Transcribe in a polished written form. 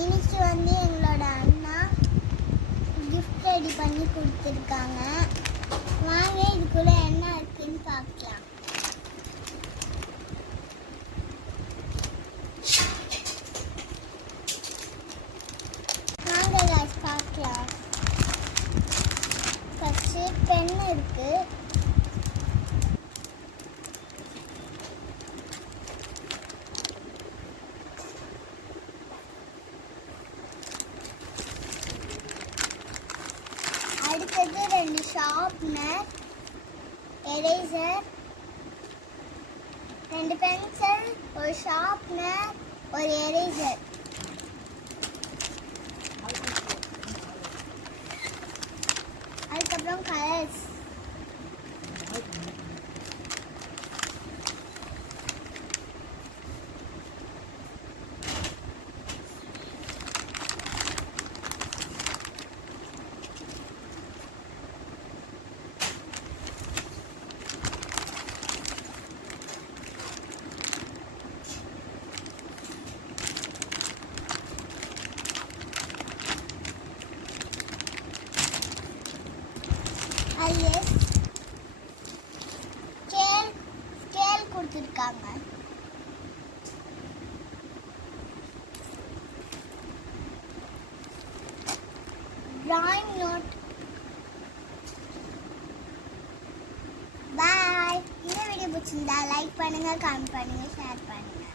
இன்னைக்கு வந்து எங்களோட அண்ணா கிஃப்ட் ரெடி பண்ணி கொடுத்துருக்காங்க. வாங்க இதுக்குள்ள என்ன இருக்குன்னு பார்க்கலாம். வாங்க guys பார்க்கலாம். ஃபர்ஸ்ட் பென் இருக்கு. அடுத்தது 2 ஷார்ப்னர், எரேசர், 2 பென்சில், ஒரு ஷார்ப்னர், ஒரு எரேசர். அதுக்கப்புறம் கலர்ஸ். அது ஸ்கேல் கொடுத்துருக்காங்க. Drawing note. பாய். இந்த வீடியோ பிடிச்சிருந்தா லைக் பண்ணுங்க, கமெண்ட் பண்ணுங்க, ஷேர் பண்ணுங்க.